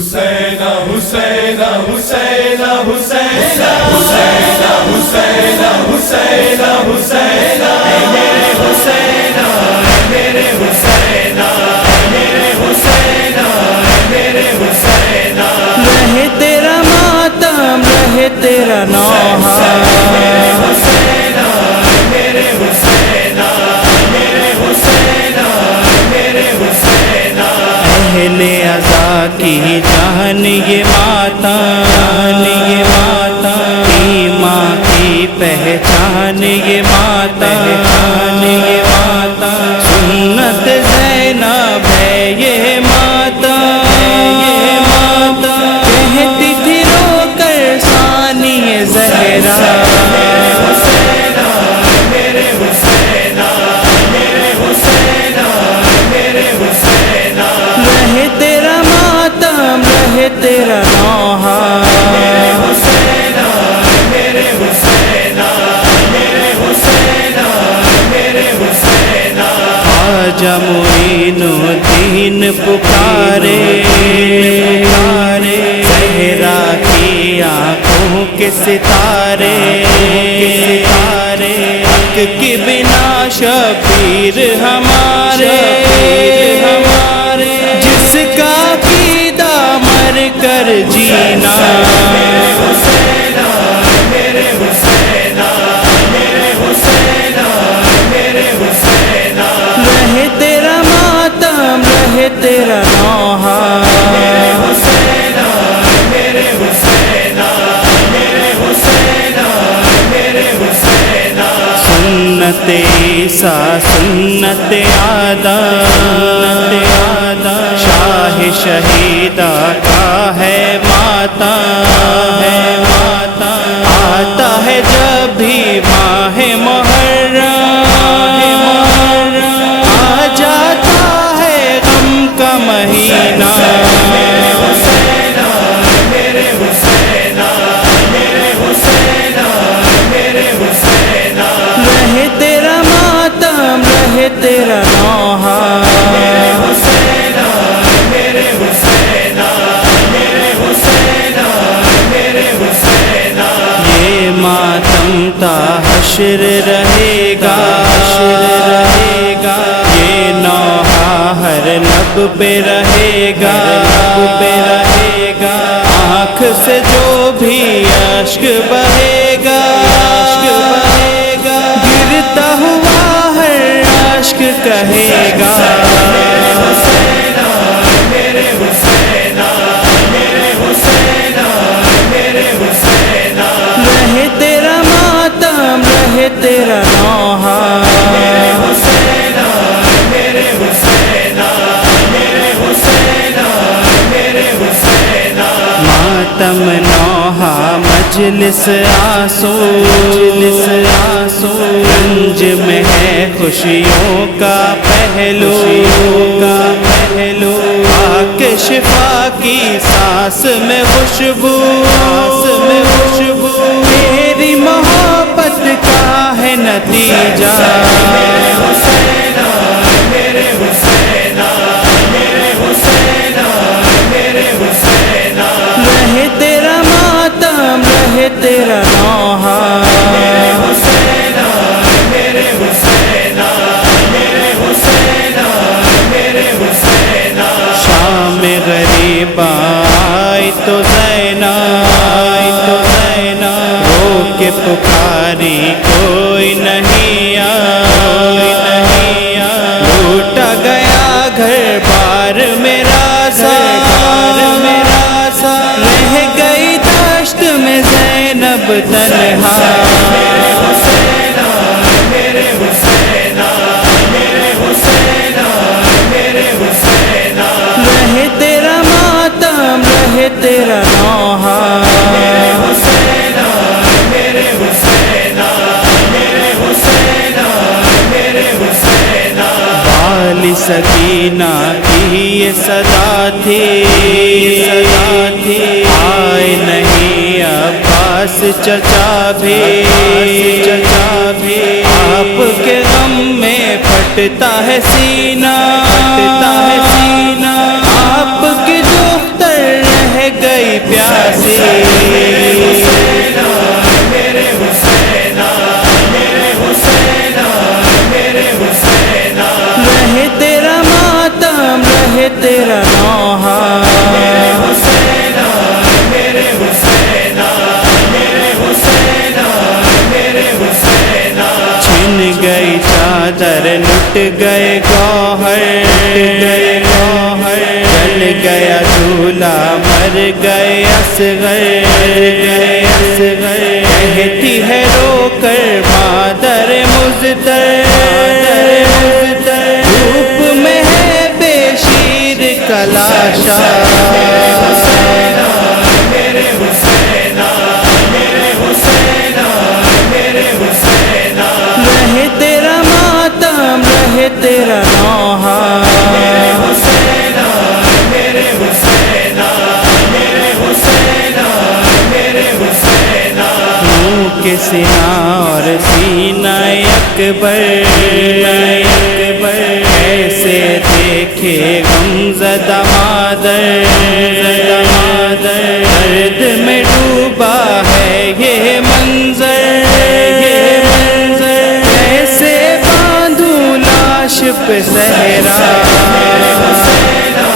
حسین حسین حسین حسین حسین حسین حسین حسین میرے حسین میرے حسین میرے حسین میرے حسین رہے تیرا ماتم رہے تیرا نوحہ میرے حسین میرے حسین میرے حسین میرے حسین اہل عزا کی جان یہ ماتم یہ ماتم ایمان کی پہچان یہ ماتم یہ ماتم سنت زینب ہے یہ ماتم یہ ماتم کہتی تھی رو کر ثانی زہرا میرے حسین میرے حسین میرے حسین میرے حسین رہے تیرا ماتم رہے تیرا نوحہ میرے حسین میرے حسین میرے حسین میرے حسین خواجہ معین الدین پکارے زہرا کی آنکھوں کے ستارے حق کی بنا شبیر ہمارے جس کا عقیدہ مر کر جینا میرے حسین میرے حسین میرے حسین میرے حسین رہے تیرا ماتم رہے تیرا نوحہ میرے حسین میرے حسین میرے حسین میرے حسین سنت عیسیٰ سنت آدم شاہ شہیدہ کا ہے ماتم آتا ہے جب بھی ماہ محرم آ جاتا ہے غم کا مہینہ میرے حسین میرے حسین میرے حسین میرے حسین رہے تیرا ماتم رہے تیرا نوحہ میرے حسین میرے حسین میرے حسین میرے حسین یہ ماتم تا حشر رہے گا یہ نوحہ ہر لب پہ رہے گا آنکھ سے جو بھی اشک بہے گا گرتا ہوا ہر اشک کہے گا میرے حسین میرے حسین میرے حسین میرے حسین رہے تیرا ماتم رہے تیرا نوحہ میرے حسین میرے حسین میرے حسین میرے حسین ماتم نوحہ مجلس آنسو رنج میں ہے خوشیوں کا پہلو آک شفا کی سانس میں خوشبو تیری محبت کا ہے نتیجہ میرے حسین میرے حسین میرے حسین میرے حسین رہے تیرا ماتم رہے تیرا نوحہ میرے حسین میرے حسین میرے حسین میرے حسین شام غریب آئی تو زینب رو کے پکاری کوئی نہیں لوٹا گیا گھر بار میرا سا رہ گئی دشت میں زینب تنہا میرے حسین میرے حسین میرے حسین میرے حسین رہے تیرا ماتم رہے تیرا نوحہ میرے حسین میرے حسین میرے حسین میرے حسین والی سکینہ کی یہ صدا تھی آئے نہیں عباس چچا بھی آپ کے غم میں پھٹتا ہے سینہ آپ کی دختر رہے تیرا نوحہ حسینا میرے حسینا میرے حسینا میرے حسینا چھن گئی چادر لٹ گئے گوہر جل گیا جھولا مر گئے اصغر کہتی ہے رو کر مادر مزدر دھوپ میں ہے بے شیر کا لاشا میرے حسینا میرے حسینا میرے حسینا رہے تیرا ماتم رہے تیرا نوحہ حسینا میرے حسینا میرے حسینا میرے حسینا منہ کے سینہ اور سینہ اکبر ایسے دیکھے غمزدہ مادر درد میں ڈوبا ہے یہ منظر ایسے باندھوں لاش پہ صحرا حسینا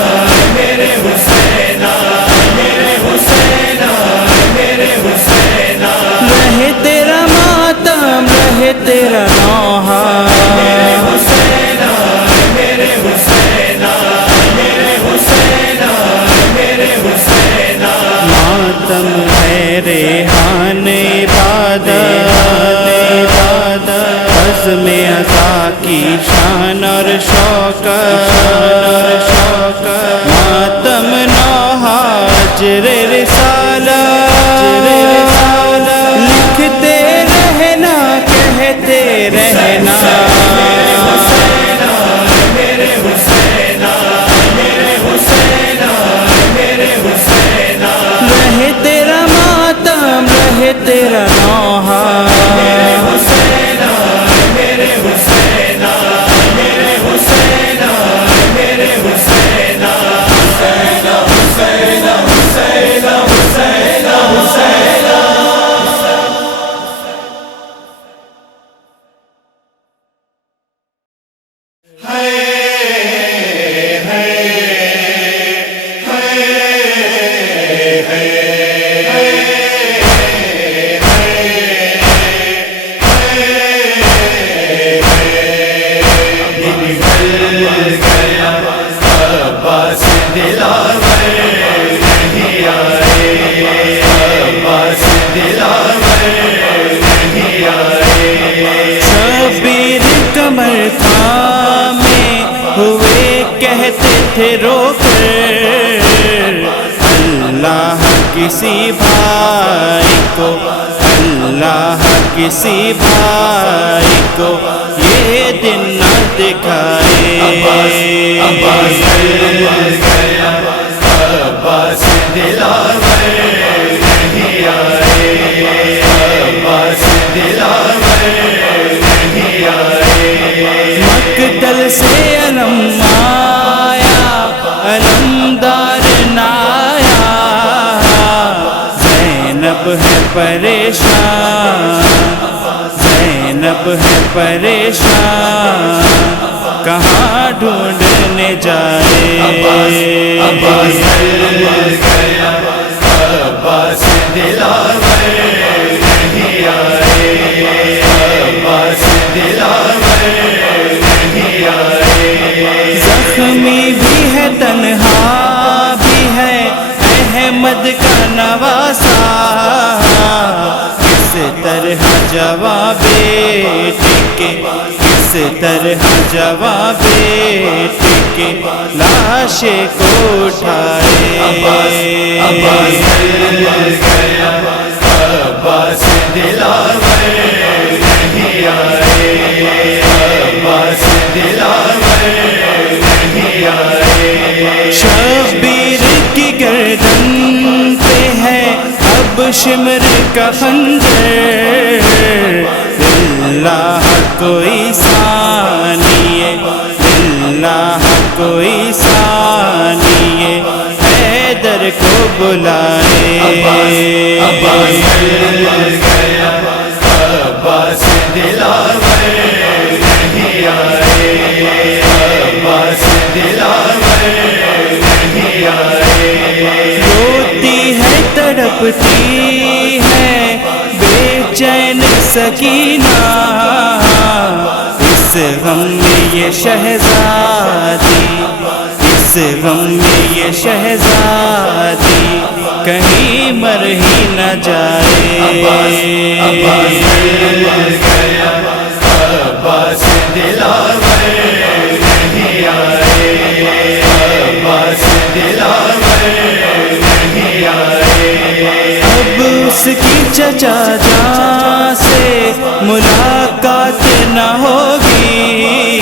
میرے حسینا میرے حسینا میرے حسینا رہے تیرا ماتم رہے تیرا نوحہ حسینا میرے حسینا میرے حسینا میرے حسینا ماتم ہے ریحان عبادت عزم عزا کی شان اور شوکت ماتم نوحہ اجر رسالت لکھتے رہنا کہتے رہنا میرے حسینا میرے حسینا میرے حسینا رہے تیرا ماتم رہے تیرا نوحہ حسینا میرے حسینا میرے حسینا میرے حسینا حسینا حسینا حسینا حسینا حسینا شبیر کمر تھامے ہوئے کہتے تھے رو کر اللہ کسی بھائی کو اللہ کسی بھائی کو یہ دن نہ دکھائے مقتل سے علم آیا علمدار نایا زینب ہے پریشان زینب ہے پریشان کہاں ڈھونڈنے جائے زخمی بھی ہے تنہا بھی ہے احمد کا نواسا کس طرح جواب بیٹی کے کس طرح جواب بیٹی کے لاش کو اٹھائے شبیر کی گردن پہ ہے اب شمر کا خنجر اللہ کوئی ثانیے اللہ کوئی ثانیے حیدر کو بلائے دلاور تڑپتی ہے بے چین سکینہ، اس غم میں یہ شہزادی، اس غم میں یہ شہزادی کہیں مر ہی نہ جائے۔ عباس دلاور نہیں آئے، عباس دلاور نہیں آئے۔ اب اس کی چچا جان سے ملاقات نہ ہوگی،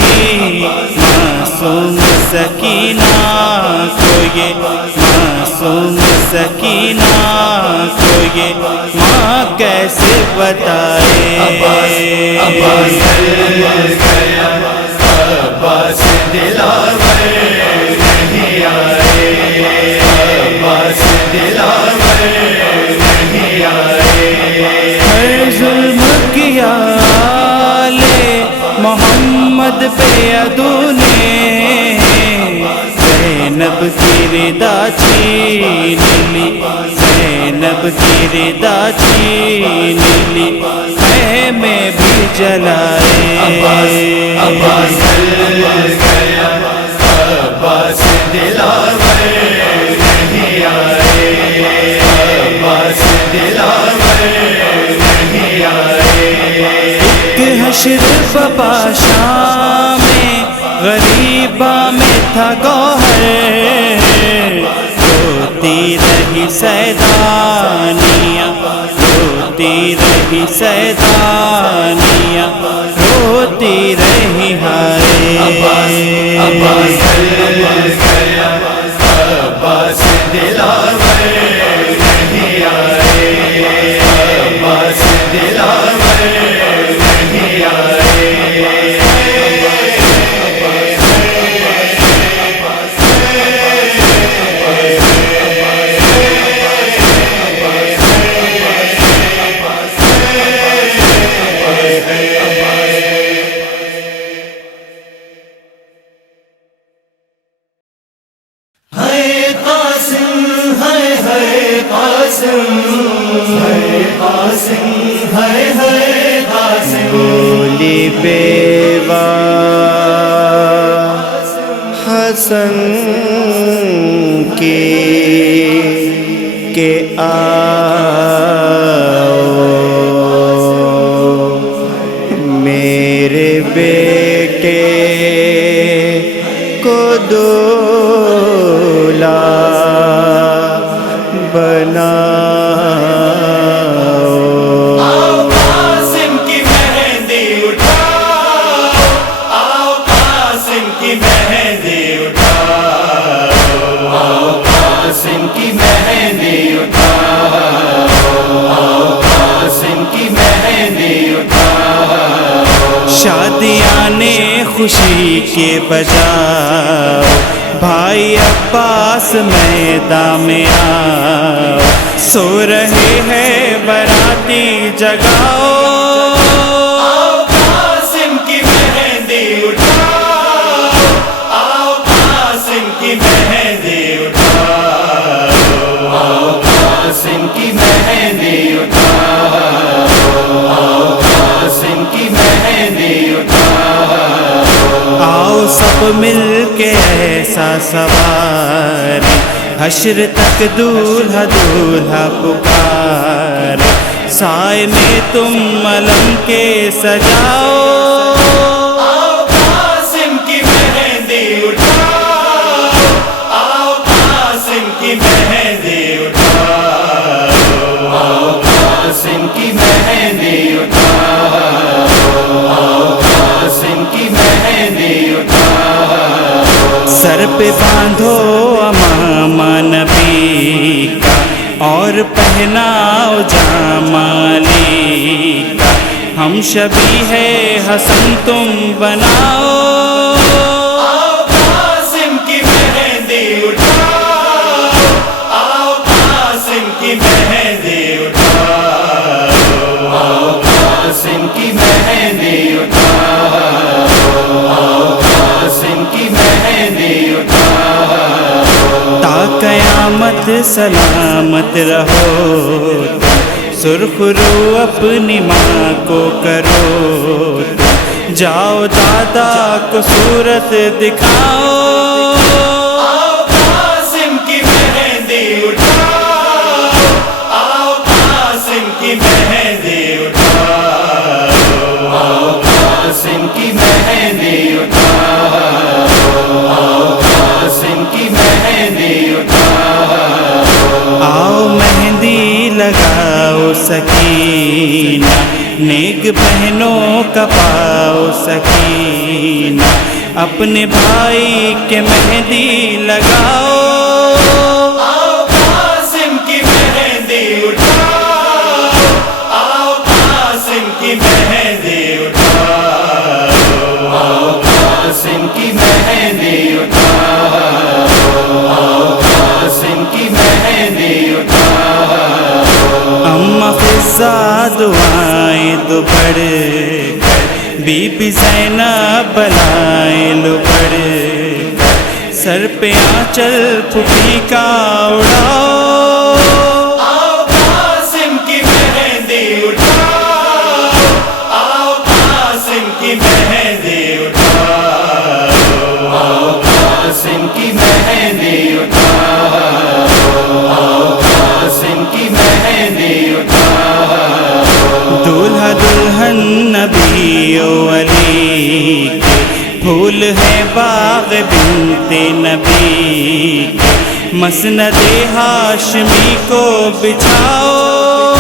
معصوم سکینہ کو یہ، معصوم سکینہ کو یہ ماں کیسے بتائے۔ عباس گیا، عباس دلاور نہیں آئے، عباس دلاور نہیں آئے۔ ہر ظلم کیا لے محمد پہ عدو نے، زینب کی ردا چھین لی، زینب کی ردا چھین لی، خیمے بھی جلائے۔ عباس گیا، عباس دلاور نہیں آئے، عباس دلاور نہیں آئے۔ ایک حشر بپا شام میں غریبہ میں تھا گوہر، روتی رہی سیدانیاں، روتی رہی سیدانیاں، روتی رہی ہائے۔ عباس گیا، عباس دلاور نہیں آئے، عباس دلاور نہیں آئے۔ بولی بیوہ حسن کی کہ آؤ میرے بیٹے کو دولہا بناؤ۔ شادیاں نے خوشی کے بجاؤ، بھائی عباس میدان میں آؤ، سو رہے ہیں باراتی جگاؤ۔ قاسم کی مہندی اٹھاؤ، آؤ قاسم کی مہندی اٹھاؤ، آؤ قاسم کی مہندی اٹھاؤ، آؤ قاسم کی مہندی اٹھاؤ۔ آؤ سب مل کے ایسا سوار، حشر تک دولہا دولہا پکار، سائے میں تم علم کے سجاؤ۔ آؤ قاسم کی مہندی اٹھاؤ، آؤ قاسم کی مہندی اٹھاؤ، آؤ قاسم کی مہندی اٹھاؤ، آؤ قاسم کی مہندی اٹھاؤ۔ سر پہ باندھو امامہ نبی کا اور پہناؤ جامہ علی کا، ہم شبیہ حسن تم بناؤ۔ آؤ قاسم کی مہندی اٹھاؤ، آؤ قاسم کی مہندی اٹھاؤ، آؤ قاسم کی مہندی اٹھاؤ، آؤ قاسم کی مہندی اٹھاؤ۔ قیامت سلامت رہو، سرخ رو اپنی ماں کو کرو، جاؤ دادا کو صورت دکھاؤ، آؤ قاسم کی مہندی اٹھاؤ، آؤ قاسم کی مہندی اٹھاؤ، آؤ قاسم کی مہندی اٹھاؤ، آؤ قاسم کی مہندی اٹھاؤ، آؤ مہندی لگاؤ سکینہ، نیک بہنوں کا پاؤ سکینہ، اپنے بھائی کے مہندی لگاؤ، آؤ قاسم کی مہندی اٹھاؤ، آؤ قاسم کی مہندی اٹھاؤ، آؤ قاسم کی مہندی اٹھاؤ، آؤ قاسم کی مہندی اٹھاؤ، اماں فضا دعائیں دو بڑھ کر، بی بی زینب بلائیں لو بڑھ کر، سر پہ آنچل پھوپھی کا اڑاؤ، آؤ قاسم کی مہندی اٹھاؤ، آؤ قاسم کی مہندی اٹھاؤ، آؤ قاسم کی مہندی اٹھاؤ، آؤ قاسم کی مہندی اٹھاؤ، دولہا دلہن نبی و علی کے، پھول ہے باغ بنت نبی کے، مسند ہاشمی کو بچھاؤ،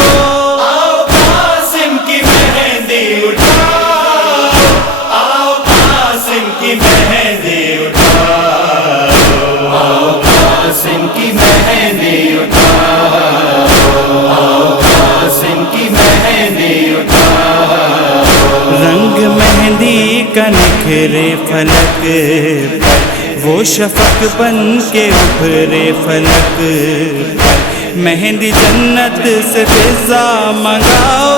آؤ قاسم کی مہندی اٹھاؤ، آؤ قاسم کی مہندی اٹھاؤ، آؤ قاسم کی مہندی اٹھاؤ، آؤ قاسم کی مہندی اٹھاؤ، رنگ مہندی کا نکھرے فلک پر، وہ شفق بن کے ابھرے فلک پر، مہندی جنت سے فضا منگاؤ،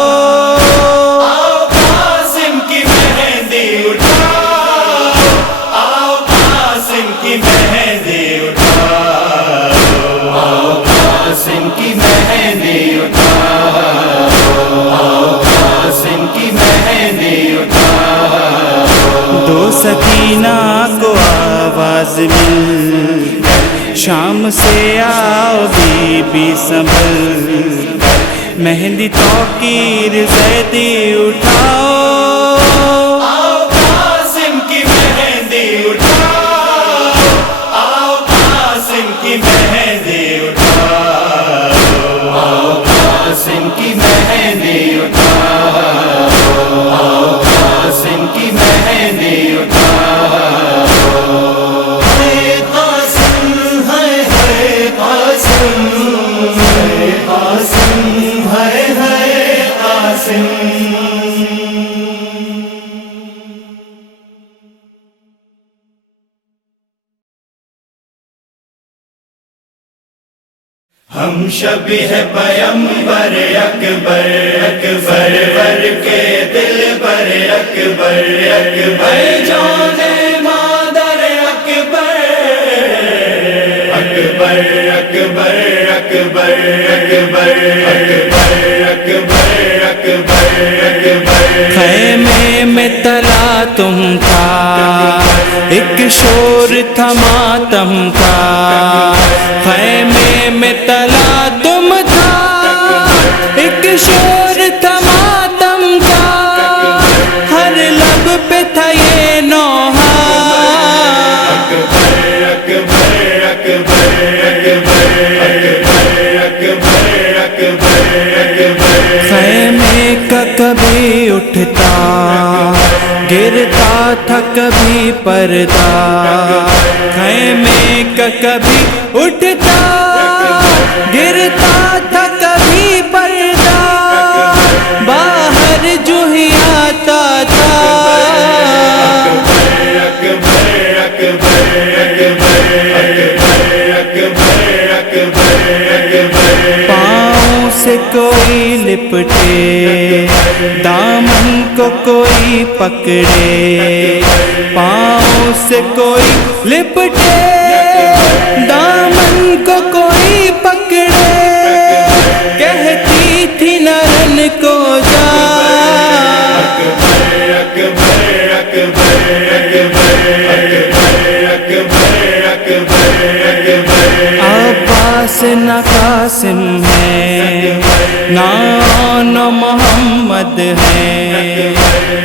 آؤ قاسم کی مہندی اٹھاؤ، آؤ قاسم کی مہندی اٹھاؤ، آؤ قاسم کی مہندی اٹھاؤ، آؤ قاسم کی مہندی اٹھاؤ، دو سکینہ کو آواز مل کر، شام سے آؤ بی بی سنبھل کر، مہندی توقیر زیدی اٹھاؤ، آؤ قاسم کی مہندی اٹھاؤ، آؤ قاسم کی مہندی اٹھاؤ، آؤ قاسم کی مہندی اٹھاؤ، آؤ قاسم کی مہندی اٹھاؤ، ہے قاسم ہے قاسم، ہے قاسم ہے قاسم، ہم شبیہ پیمبر اکبر، اکبر ور کے دل پر اکبر، اکبر جان مادر اکبر، اکبر اکبر اکبر اکبر اکبر اکبر اکبر اکبر، خیمے میں تلا تم تھا، ایک شور تھا ماتم کا، خیمے میں تلا تم تھا، ایک شور تھا ماتم کا، ہر لب پہ تھا یہ نوحہ، اکبر اکبر اکبر اکبر اکبر اکبر اکبر، خیمے کا کبھی اٹھتا گرتا تھا کبھی پردہ، خیمے کا کبھی اٹھتا گرتا تھا کبھی پردہ، باہر جو ہی آتا تھا، اکبر اکبر اکبر اکبر اکبر اکبر، پاؤں سے کوئی لپٹے دامن کو کوئی پکڑے، پاؤں سے کوئی لپٹے دامن کو نہ قاسم ہے، نان محمد ہے،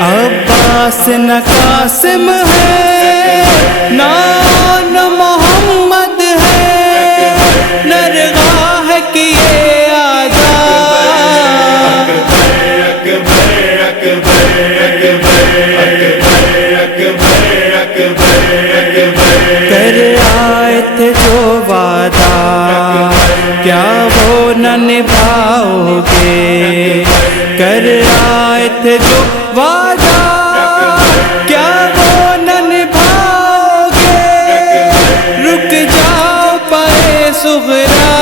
عباس نہ قاسم ہے، نان محمد ہے، نرگاہ کیے آزاد، کر آئے تھے جو وعدہ کیا وہ نہ نبھاؤ گے، کر آئے تھے جو وعدہ کیا وہ نہ نبھاؤ گے، رک جاؤ پائے صغرا،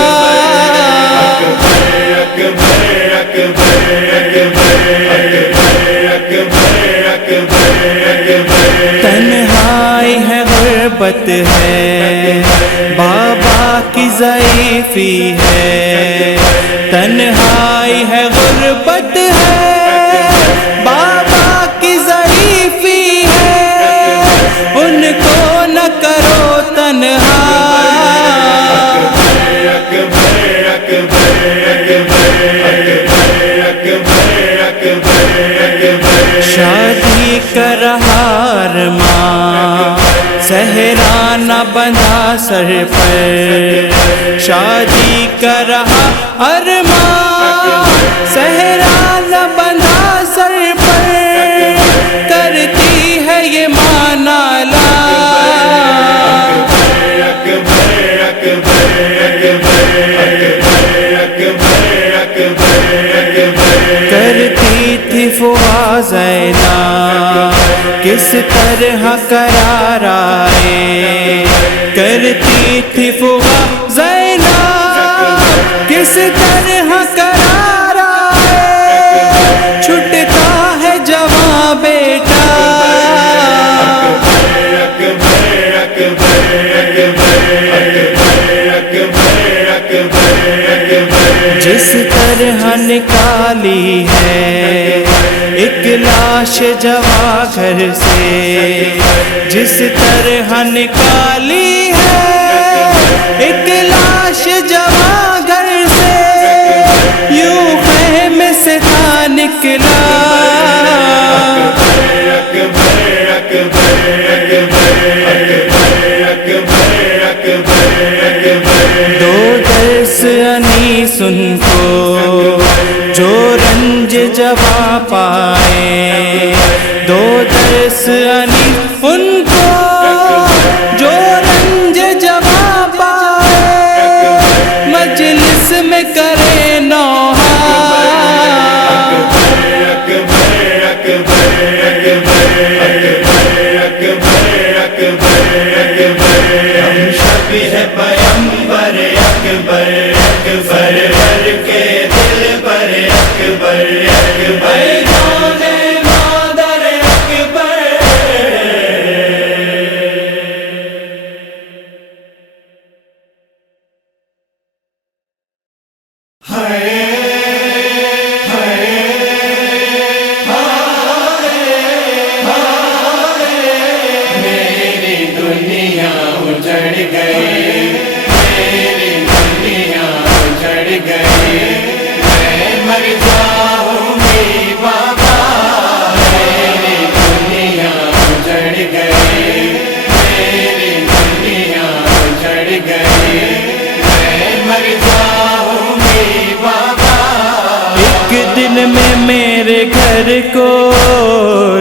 تنہائی ہے غربت ہے، بابا کی ضعیفی ہے، تنہائی ہے غربت ہے، بابا کی ضعیفی ہے، ان کو نہ کرو تنہا، شادی کا رہا ارماں صحرا نہ بندھا سر پر، شادی کا رہا ارماں صحرا نہ بندھا سر پر، کرتی ہے یہ ماں نالا، کرتی تھی فوا زینب کس طرح قرار آئے، کرتی تھی فوا زینب کس طرح قرار آئے، چھٹتا ہے جواں بیٹا، جس طرح نکالی ہے ایک لاش جواں گھر سے، جس طرح نکالی ہے ایک لاش جواں گھر سے، یوں خیمے سے تھا نکلا، دو درس انیس ان کو جو رنج جواں پائے، دو درس انیس ان کو جو رنج جواں پائے، مجلس میں کرے نوحہ، ہم شبیہ ہے پیمبر اکبر، اکبر بر کے دل پر اکبر، اکبر جان مادر اکبر، میری دنیا اجڑ گئی، میری دنیا اجڑ گئی، میں مر جاؤں گی بابا، میری دنیا اجڑ گئی، میری دنیا اجڑ گئی، میں مر جاؤں گی بابا، ایک دن میں میرے گھر کو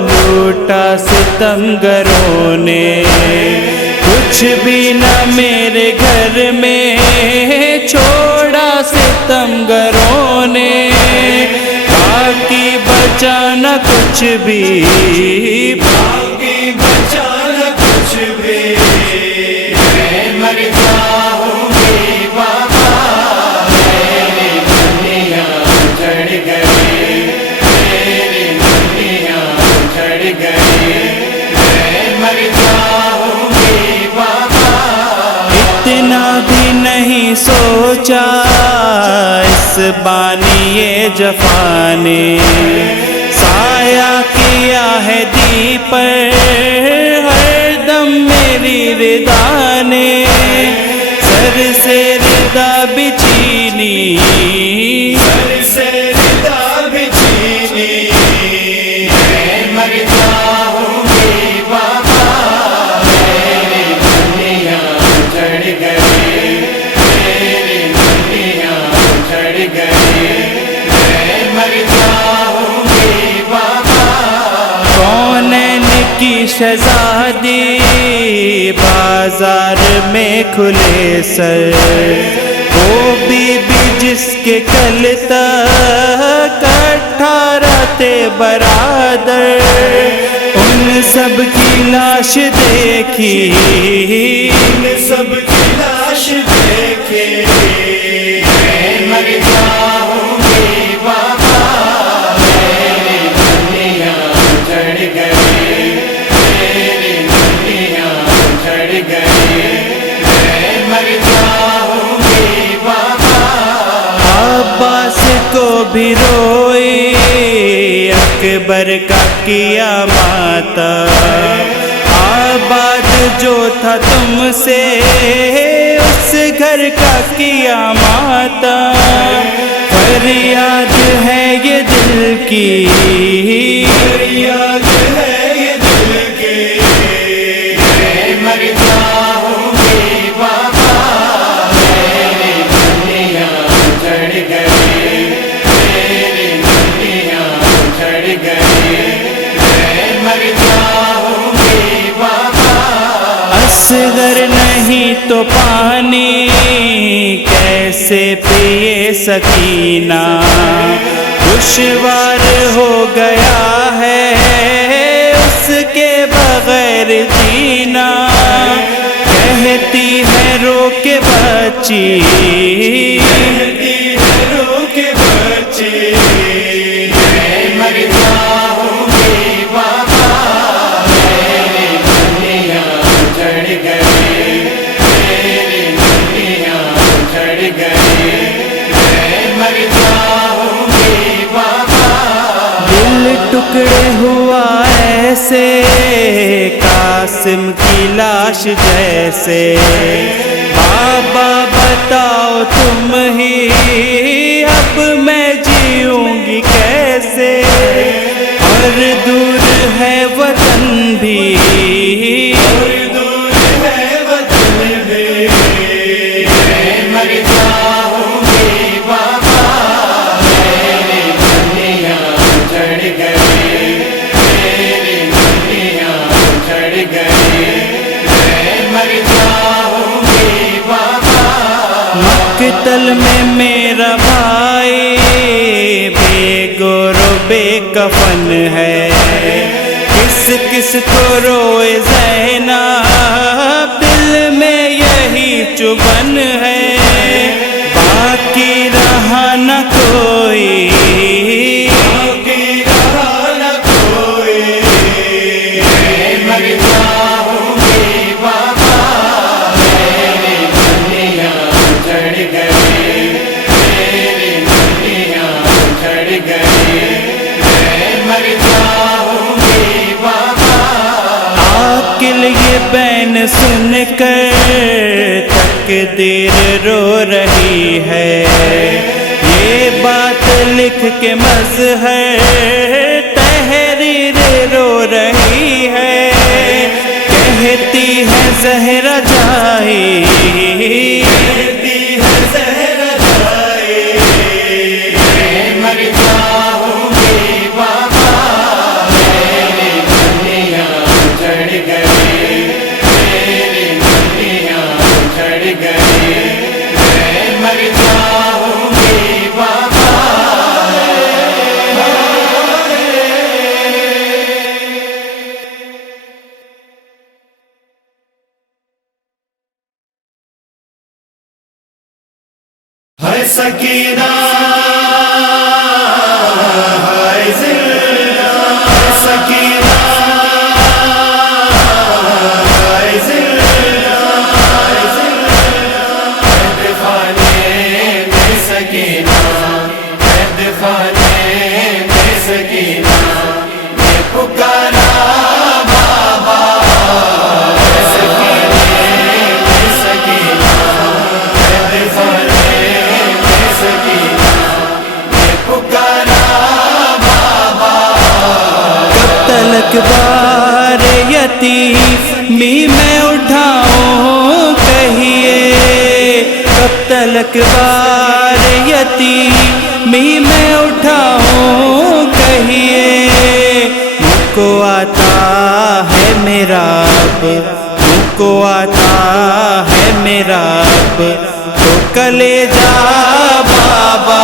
لوٹا ستمگروں نے، کچھ بھی نہ میرے گھر میں چھوڑا ستمگروں نے، باقی بچا نہ کچھ بھی، باقی بچا نہ کچھ بھی، میں مر جاؤں گی بابا، میری دنیا اجڑ گئی، میری دنیا اجڑ گئی، میں مر جاؤں گی بابا، اتنا بھی نہیں سوچا اس بانی جفا نے، سایہ کیا ہے دی پر ہر دم میری رضا نے، سر سے رضا بھی شہزادی بازار میں کھلے سر، وہ بی بی جس کے کل تک 18 تھے برادر، ان سب کی لاش دیکھی، ان سب کی لاش دیکھے میں مر جاؤں گی بابا، میری دنیا اجڑ گئی، میری دنیا اجڑ گئی، میں مر جاؤں گی بابا۔ عباس کو بھی روئی، اکبر کا کیا ماتم، آباد جو تھا تم سے اس گھر کا کیا ماتم، فریاد ہے یہ دل کی، فریاد ہے یہ دل کی، میں مر جاؤں گی بابا، میری دنیا اجڑ گئی، میری دنیا اجڑ گئی، میں مر جاؤں گی بابا۔ اصغر نہیں تو پانی کیسے پیے سکینہ، دشوار ہو گیا ہے اس کے بغیر جینا، کہتی ہے رو کے بچی، کہتی ہے رو کے بچی، میں مر جاؤں گی بابا، میری دنیا اجڑ گئی، میری دنیا اجڑ گئی، میں مر جاؤں گی بابا۔ دل ٹکڑے ہوا ایسے قاسم کی لاش جیسے، بابا بتاؤ تم ہی اب میں جیوں گی کیسے، اور دور ہے وطن بھی، اور دور ہے وطن بھی، میں مر جاؤں گی بابا، میری دنیا اجڑ گئی، میری دنیا اجڑ گئی، میں مر جاؤں گی بابا۔ مقتل میں میرا بھائی بے گور و بے کفن ہے، کس کس کو روئے زینب، دل میں یہی چبھن ہے، باقی رہا نہ کوئی، باقی رہا نہ کوئی، میں مر جاؤں گی بابا، میری دنیا اجڑ گئی، میری دنیا اجڑ گئی، میں مر جاؤں گی بابا۔ عاقل یہ بین سن کر تقدیر رو رہی ہے، یہ بات لکھ کے مظہر تحریر رو رہی ہے، کہتی ہے زہرا جائی، کہتی ہے زہرا جائی، میں مر جاؤں گی بابا، میری دنیا اجڑ گئی، میری دنیا اجڑ گئی، میں مر جاؤں گی بابا۔ ہے سکینہ ہے زندہ، ہے سکینہ ہے زندہ، ہے زندہ، ہے دفانے میں سکینہ، ہے دفانے میں سکینہ، یہ پکارا بابا، ہے سکینے میں سکینہ، ہے دفانے میں سکینہ، یہ پکارا بابا۔ کب تلک بار یتیمی میں اٹھاؤں کہیے، کب تلک بار یتیمی میں اٹھاؤں کہیے، مجھ کو آتا ہے میرا اب منہ کو آتا ہے میرا اب تو کلیجہ بابا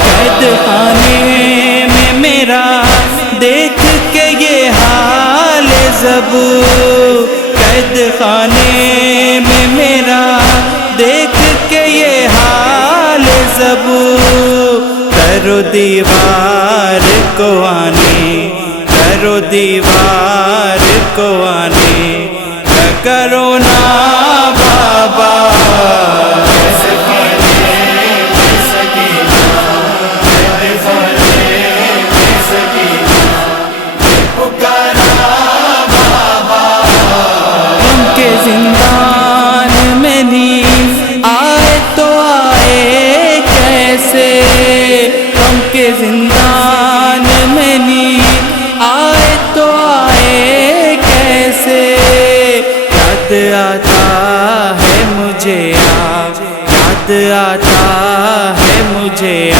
قید خانے میں میرا دیکھ کے یہ حال زب قید خانے میں میرا دیکھ کے یہ حال زب در و دیوار کو آنے در و دیوار کو آنے نہ کرو نا بابا زندان میں نیند آئے تو آئے کیسے غم کے زندان میں نیند آئے تو آئے کیسے یاد آتا ہے مجھے یاد آتا ہے مجھے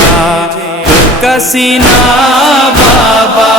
کا سینہ بابا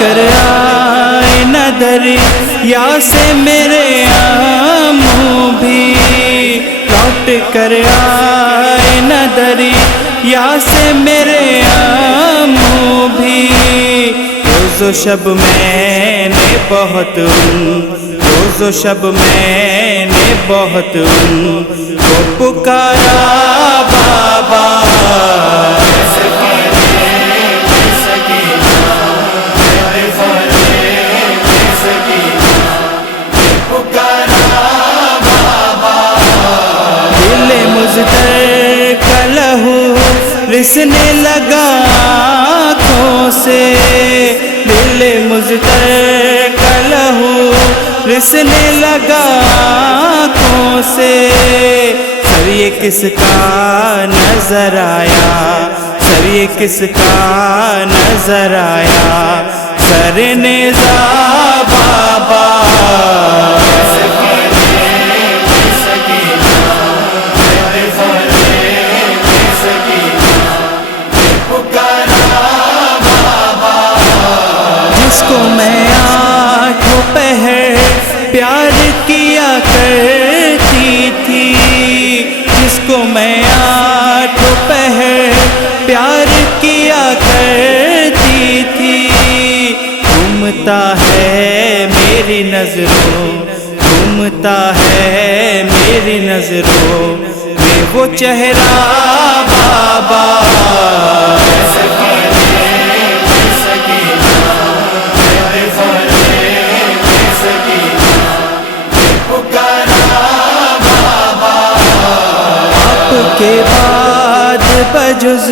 کر آئے نہ دریا سے میرے آموں بھی لوٹ کر آئے نہ دریا سے میرے آموں بھی روز و شب میں نے بہت روز و شب میں نے بہت کو پکارا بابا رسنے لگا آنکھوں سے دل مزدر کا لہو رسنے لگا آنکھوں سے سر یہ کس کا نظر آیا سر یہ کس کا نظر آیا سر نیزہ بابا جس کو میں آنکھوں پہر پیار کیا کرتی تھی جس کو میں آنکھوں پہر پیار کیا کرتی تھی گھومتا ہے میری نظروں گھومتا ہے میری نظروں میں وہ چہرہ بابا کے بعد بجز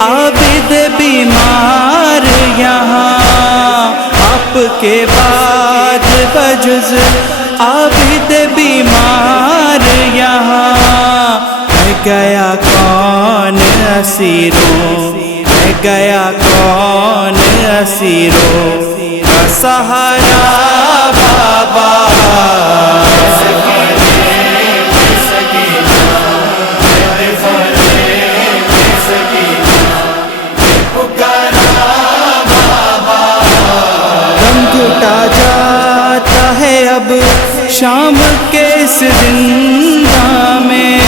عابد بیمار یہاں آپ کے بعد بجز عابد بیمار یہاں رہ گیا کون اسیروں رہ گیا کون اسیروں کا سہارا بابا جاتا ہے اب شام کے اس زندہ میں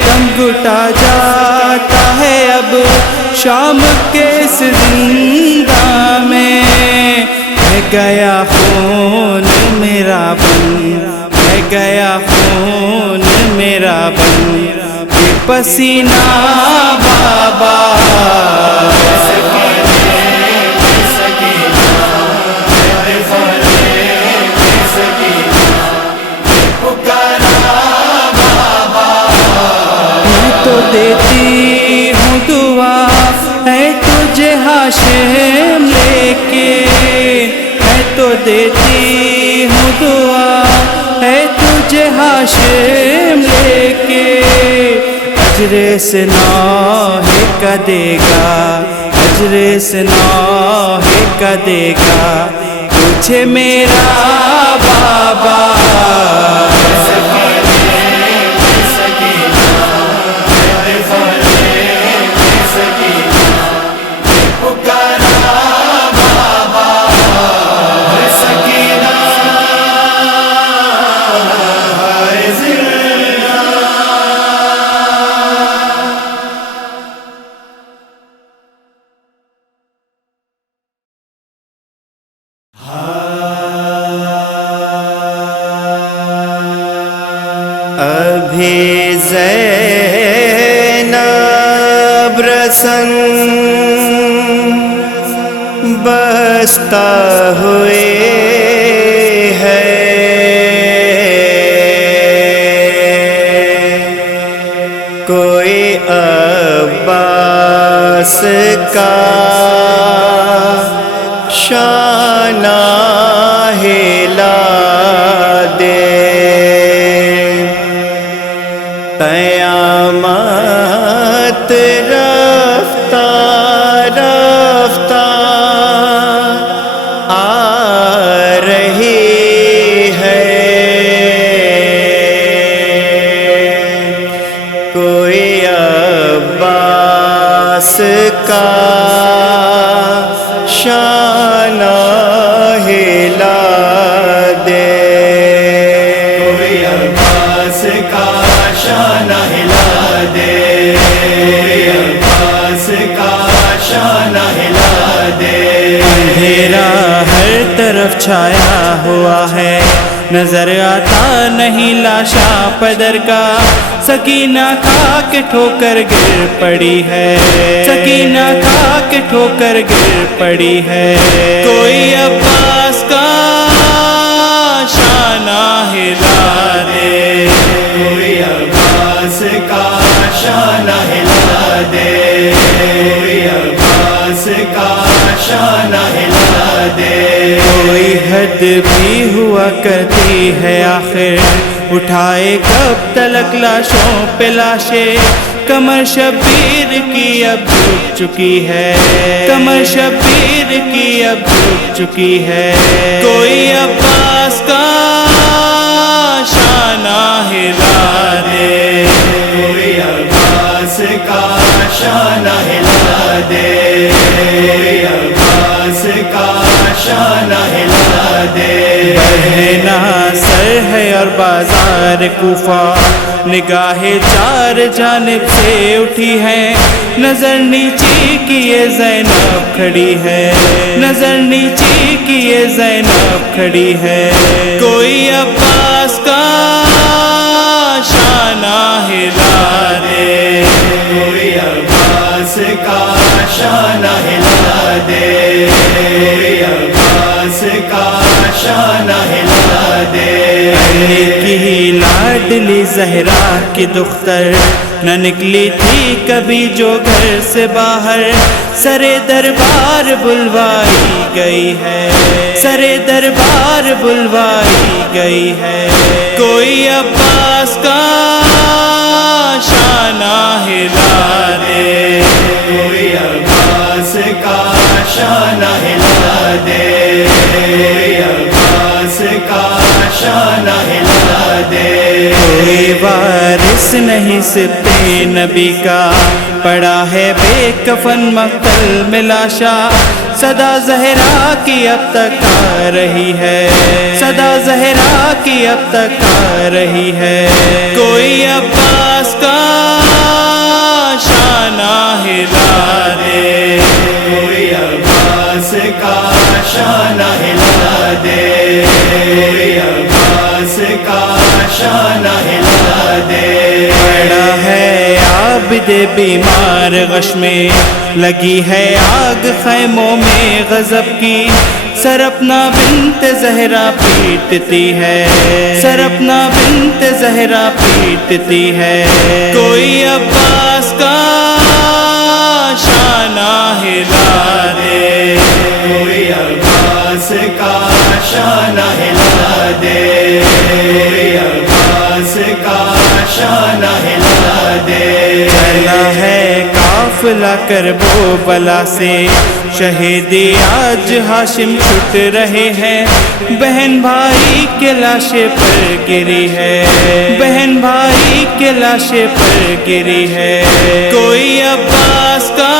دم گھٹا جاتا ہے اب شام کے اس زندہ میں رہ گیا خون میرا بن رہ گیا خون میرا بن یہ پسینہ بابا دیتی ہوں دعا ہے تجھے ہاشم لے کے میں تو دیتی ہوں دعا ہے تجھے ہاشم لے کے اجر سے نوح کا دے گا، اجر سے نوح کا دے گا تجھے میرا بابا۔ ابھی زینب رسن بستا ہوئے ہے، کوئی عباس کا شانہ ہلا دے، قیامت رفتہ رفتہ آ رہی ہے، کوئی عباس کا شانہ ہلا دے، کوئی عباس کا شانہ ہلا دے، کوئی عباس کا شانہ ہلا دے۔ اندھیرا ہر طرف چھایا ہوا ہے، نظر آتا نہیں لاشا پدر کا، سکینہ کھا کے ٹھوکر گر پڑی ہے، سکینہ کھا کے ٹھوکر گر پڑی ہے، کوئی عباس کا شانہ ہلا دے، کوئی عباس کا شانہ ہلا دے، کوئی عباس کا شانہ ہلا دے۔ کوئی حد بھی ہوا کرتی ہے آخر، اٹھائے کب تلک لاشوں پہ لاشیں، کمر شبیر کی اب جھک چکی ہے، کمر شبیر کی اب جھک چکی ہے، کوئی عباس کا شانہ ہلا دے، کوئی عباس کا شانہ ہلا دے، کوئی عباس کا شانہ ہلا دے۔ بہنا سر ہے اور بازار کوفہ، نگاہیں چار جانب سے اٹھی ہے، نظر نیچی کیے زینب کھڑی ہے، نظر نیچی کیے زینب کھڑی ہے، کوئی عباس کا شانہ ہلا دے، کوئی عباس کا شانہ ہلا دے، کوئی عباس کا شانہ ہلا دے۔ علی کی لاڈلی زہرا کی دختر نہ نکلی تھی کبھی جو گھر سے باہر، سرے دربار بلوائی گئی ہے، سرے دربار بلوائی گئی ہے، کوئی عباس کا شانہ ہلا دے، کوئی عباس کا شانہ ہلا دے، کوئی عباس کا شانہ ہلا دے۔ کوئی وارث نہیں سبتے نبی کا، پڑا ہے بے کفن مقتل میں لاشا، صدا زہرا کی اب تک آ رہی ہے، صدا زہرا کی اب تک آ رہی ہے، کوئی عباس کا شانہ ہلا دے، کوئی عباس کا شانہ ہلا دے، کوئی عباس کا شانہ ہلا دے۔ پڑا ہے عابد بیمار غش میں، لگی ہے آگ خیموں میں غضب کی، سر اپنا بنت زہرا پیٹتی ہے، سر اپنا بنت زہرا پیٹتی ہے، کوئی عباس کا شانہ ہلا دے، کوئی عباس کا شانہ ہلا دے، کوئی عباس کا شانہ ہلا دے۔ لا کر وہ بلا سے، شہیدی آج ہاشم چھٹ رہے ہیں، بہن بھائی کے لاشیں پر گری ہے، بہن بھائی کے لاشیں پر گری ہے۔ کوئی عباس کا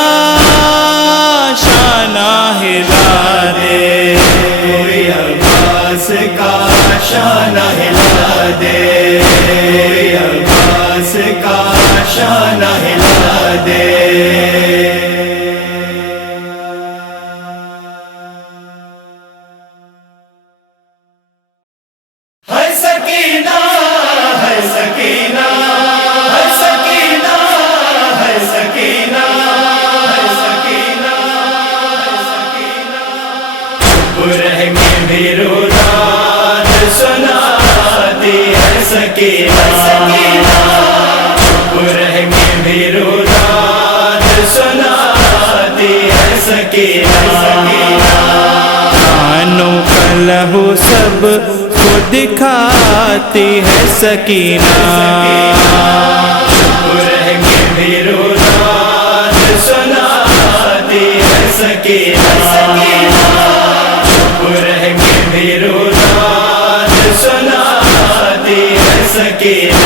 شانہ ہلا دے، کوئی عباس کا شانہ ہلا دے، کوئی عباس کا شانہ ہلا دے۔ ہے سکینہ، ہے سکینہ، ہے سکینہ، ہے سکینہ، ہے سکینہ، ہے سکینہ۔ چپ رہیں گے بھی روداد سناتی ہے سکینہ، چپ رہیں گے بھی روداد سناتی ہے سکینہ۔ کانوں کا لہو سب کو دکھاتی ہے سکینہ، چپ رہیں گے بھی روداد سناتی ہے سکینہ، چپ رہیں گے بھی روداد سناتی ہے سکینہ۔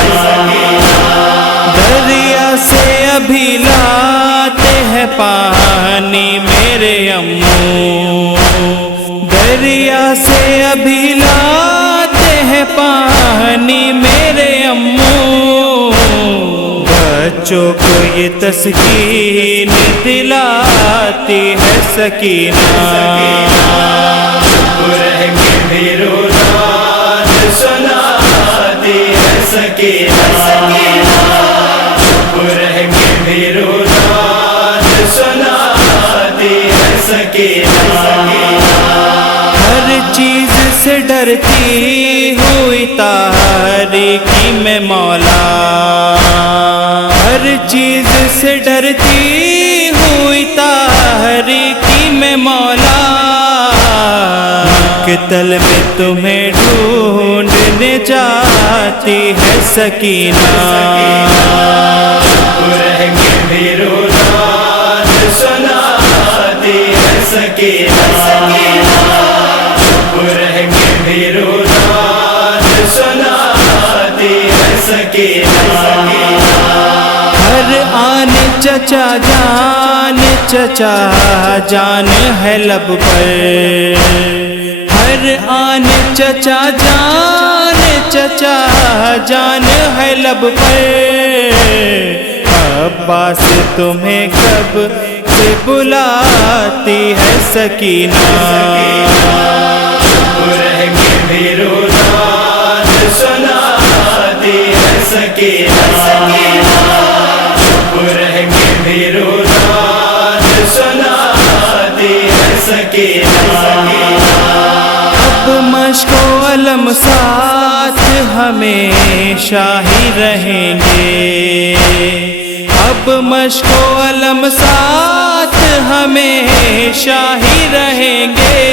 دریا سے ابھی لاتے ہیں پانی میرے امو، دریا سے ابھی لاتے ہیں پانی میرے امو، بچوں کو یہ تسکین دلاتی ہے سکینہ۔ چپ رہیں گے بھی روداد سناتی ہے سکینہ، چپ رہیں گے بھی روداد سناتی ہے سکینہ۔ ہر چیز سے ڈرتی ہوئی تاریکی میں مولا، ہر چیز سے ڈرتی ہوئی تاریکی میں مولا، مقتل میں تمہیں ڈھونڈنے جاتی ہے سکینہ۔ چپ رہیں گے بھی روداد سناتی ہے سکینہ، چپ رہیں گے بھی روداد سناتی ہے سکینہ۔ ہر آن چچا جان، چچا جان ہے لب پر، ہر آن چچا جان، چچا جان ہے لب پر، عباس تمہیں کب سے بلاتی ہے سکینہ۔ چپ رہیں گے بھی روداد سناتی ہے سکینہ، چپ رہیں گے بھی روداد سناتی ہے سکینہ۔ اب مشق و علم ساتھ ہمیشہ ہی رہیں گے، اب مشق و علم ساتھ ہمیشہ ہی رہیں گے،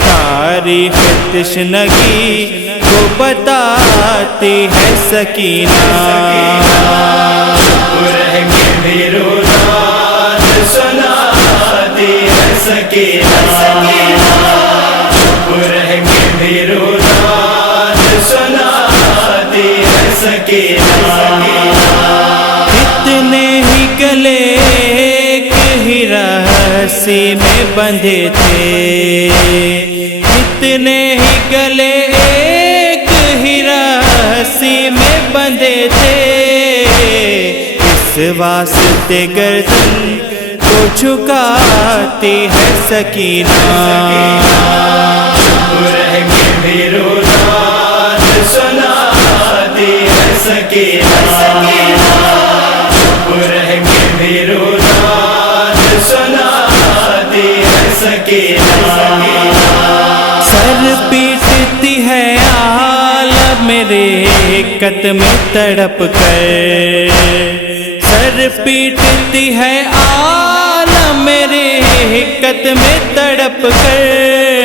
تاریخ تشنگی کو بتاتی ہے سکینہ۔ چپ رہیں گے بھی روداد سناتی ہے سکینہ، چپ رہیں گے بھی روداد سناتی ہے سکینہ۔ اتنے ہی گلے ایک ہی رسی میں بندھے تھے، اتنے ہی گلے ایک ہی رسی میں بندھے تھے، اس واسطے گردن کو جھکاتی ہے سکینہ۔ چپ رہیں گے بھی روداد سناتی ہے سکینہ، چپ رہیں گے بھی روداد سناتی ہے سکینہ۔ سر پیٹتی ہے عالم میرے قدم تڑپ کر، سر پیٹتی ہے عالم میرے قدم تڑپ کر،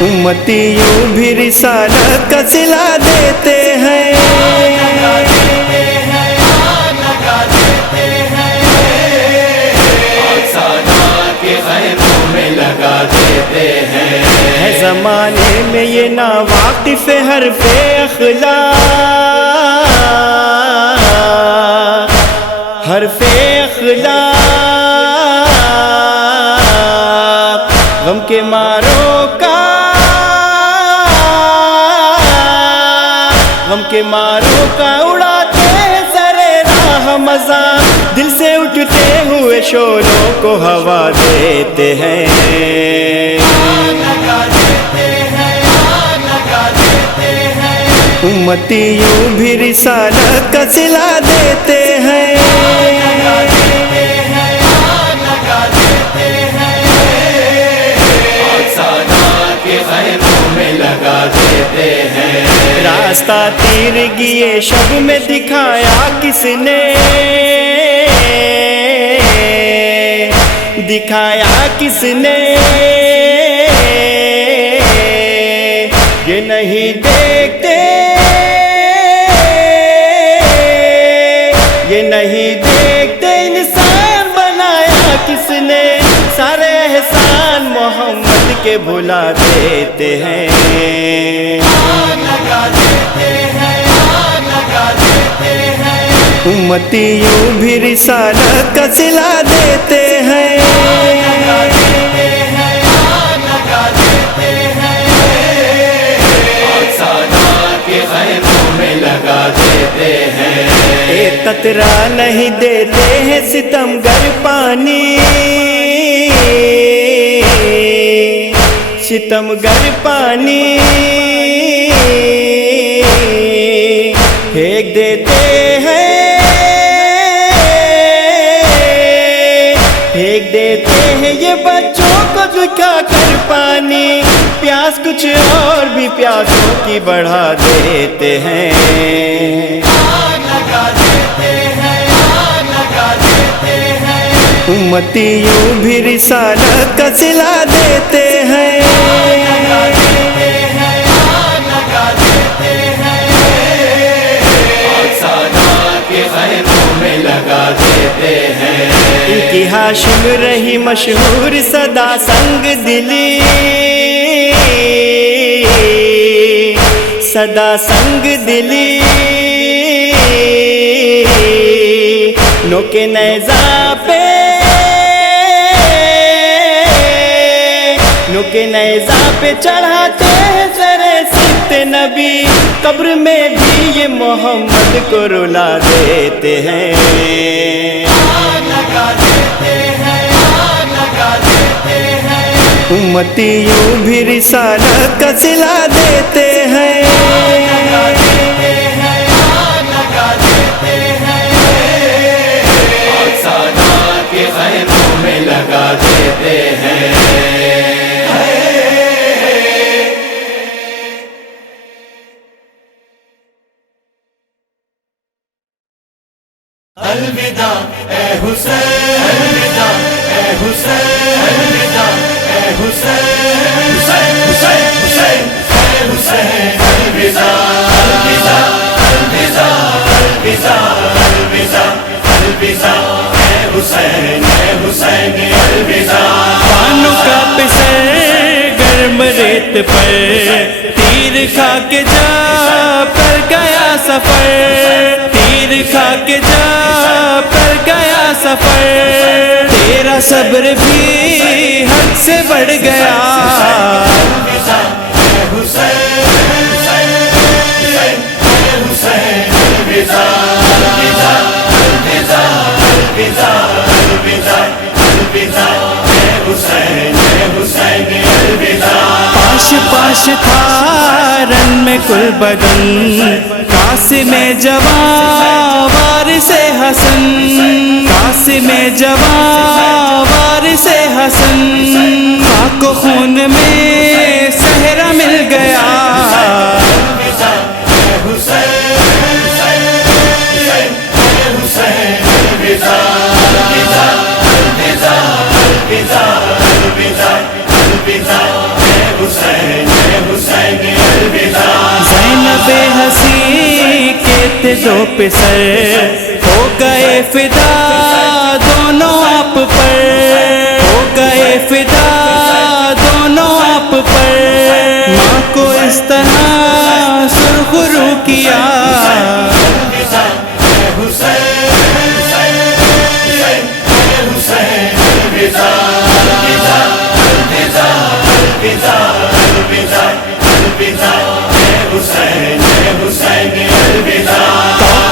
امتی یوں بھی رسالت کا صلہ دیتے ہیں، ہے زمانے میں یہ ناواقف حرف اخلاق، حرف اخلاق، غم کے ماروں کا، غم کے ماروں کا اڑاتے ہیں سرے راہ مزاح، دل سے اٹھتے ہوئے شوروں کو ہوا دیتے ہیں، امتی یوں بھی رسالت کا صلہ دیتے ہیں، راستہ تیرگی شب میں دکھایا کس نے، دکھایا کس نے، یہ نہیں دیکھتے، یہ نہیں دیکھتے انسان بنایا کس نے، سارے احسان محمد کے بھلا دیتے ہیں، امتی یوں بھی رسالت کا صلہ دیتے ہیں، ایک قطرہ نہیں دیتے ہیں ستمگر پانی، ستمگر پانی، پھینک دیتے ہیں، پھینک دیتے ہیں یہ بچوں کو دکھا کر پانی، پیاس کچھ اور بھی پیاسوں کی بڑھا دیتے ہیں، امتی یوں بھی رسالت کا صلہ دیتے ہیں، ان کی ہاشم رہی مشہور صدا سنگ دلی، صدا سنگ دلی، نوک نیزہ پہ، نوک نیزہ پہ چڑھاتے ہیں سرے ست نبی، قبر میں بھی یہ محمد کو رلا دیتے ہیں، امتی یوں بھی رسالت کا صلہ دیتے ہیں، الوداع اے حسین، الوداع اے حسین، الوداع اے حسین، حسین حسین حسین اے حسین، الوداع الوداع الوداع الوداع الوداع الوداع اے حسین، اے حسین الوداع، پانوں کا پسر گرم ریت پر تیر کھا کے جا پر گیا سفر، تیر کھا کے جا پر گیا سفر، تیرا صبر بھی حد سے بڑھ گیا، پاش پاش تھا رن میں کل بدن، قاسم جواں وارث حسن، قاسم جواں وارث حسن، خاک و خون میں صحرا مل گیا، الوداع الوداع الوداع اے حسین بے ہنسی کے تھے دو پسر ہو گئے فدا دونوں آپ پر ہو گئے فدا دونوں آپ پر ماں کو اس طرح سرخ رو کیا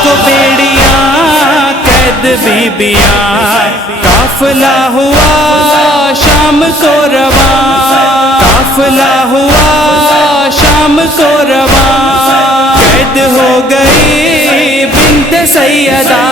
کو بیڑیاں قید بیبیاں قافلہ ہوا شام کو رواں قافلہ ہوا شام کو رواں قید ہو گئی بنت سیدہ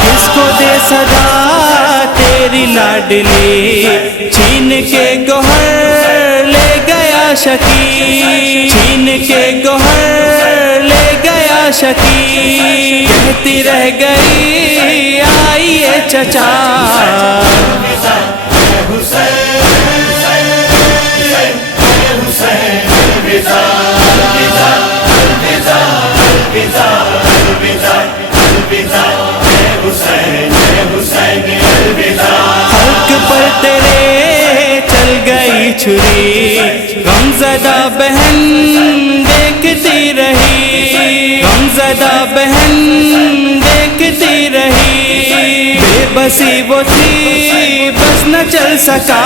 کس کو دے صدا تیری لاڈلی چھین کے گوہر لے گیا شکی چھین کے گوہر لے گیا شکی کہتی رہ گئی آئیے چچا حق پر تیرے چل گئی چھری غمزدہ بہن دیکھتی رہی غمزدہ بہن دیکھتی رہی بے بسی وہ تھی بس نہ چل سکا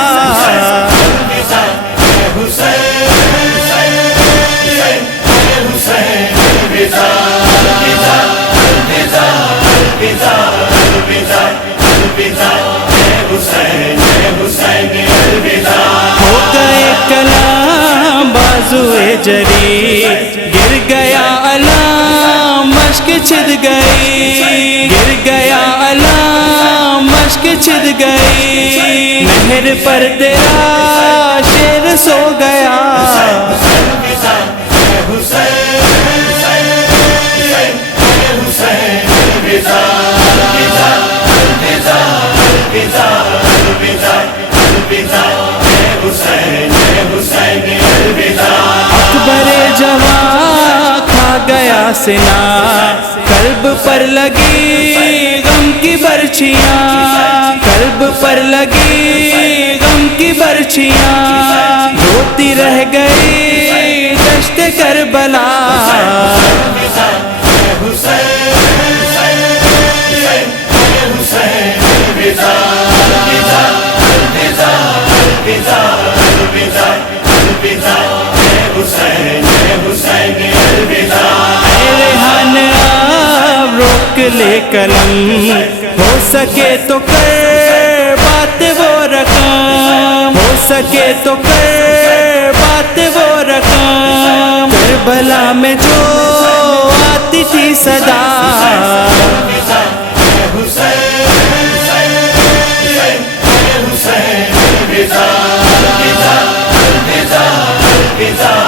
ہو گئے کلام بازوئے جری گر گیا علام مشک چھد گئی گر گیا علام مشک چھد گئی مہر پر تیرا شیر سو گیا اکبر جوان کھا گیا سنا قلب پر لگی غم کی برچھیاں قلب پر لگی غم کی برچھیاں روتی رہ گئی دشت کربلا لے قلم ہو سکے تو کر بات وہ رقم ہو سکے تو کر بات وہ رقم کربلا میں جو آتی تھی صدا الوداع